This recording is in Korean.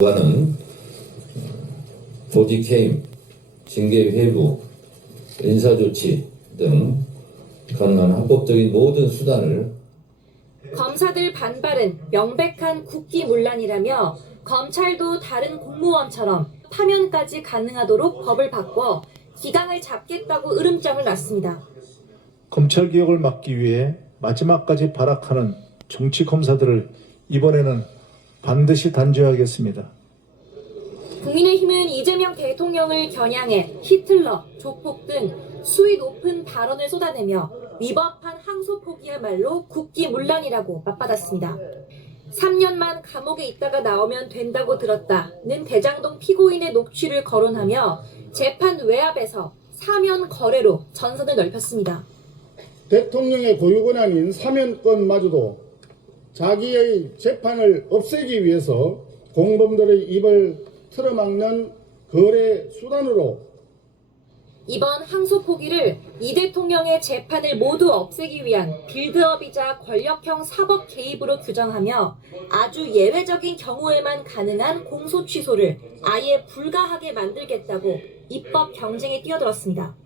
과는 조직 해임, 징계 회부, 인사 조치 등 가능한 합법적인 모든 수단을 검사들 반발은 명백한 국기 문란이라며 검찰도 다른 공무원처럼 파면까지 가능하도록 법을 바꿔 기강을 잡겠다고 으름장을 놨습니다. 검찰 개혁을 막기 위해 마지막까지 발악하는 정치 검사들을 이번에는 반드시 단죄하겠습니다. 국민의힘은 이재명 대통령을 겨냥해 히틀러, 조폭 등 수위 높은 발언을 쏟아내며 위법한 항소폭이야말로 국기문란이라고 맞받았습니다. 3년만 감옥에 있다가 나오면 된다고 들었다는 대장동 피고인의 녹취를 거론하며 재판 외압에서 사면 거래로 전선을 넓혔습니다. 대통령의 고유 권한인 사면권마저도 자기의 재판을 없애기 위해서 공범들의 입을 틀어막는 거래 수단으로 이번 항소 포기를 이 대통령의 재판을 모두 없애기 위한 빌드업이자 권력형 사법 개입으로 규정하며 아주 예외적인 경우에만 가능한 공소 취소를 아예 불가하게 만들겠다고 입법 경쟁에 뛰어들었습니다.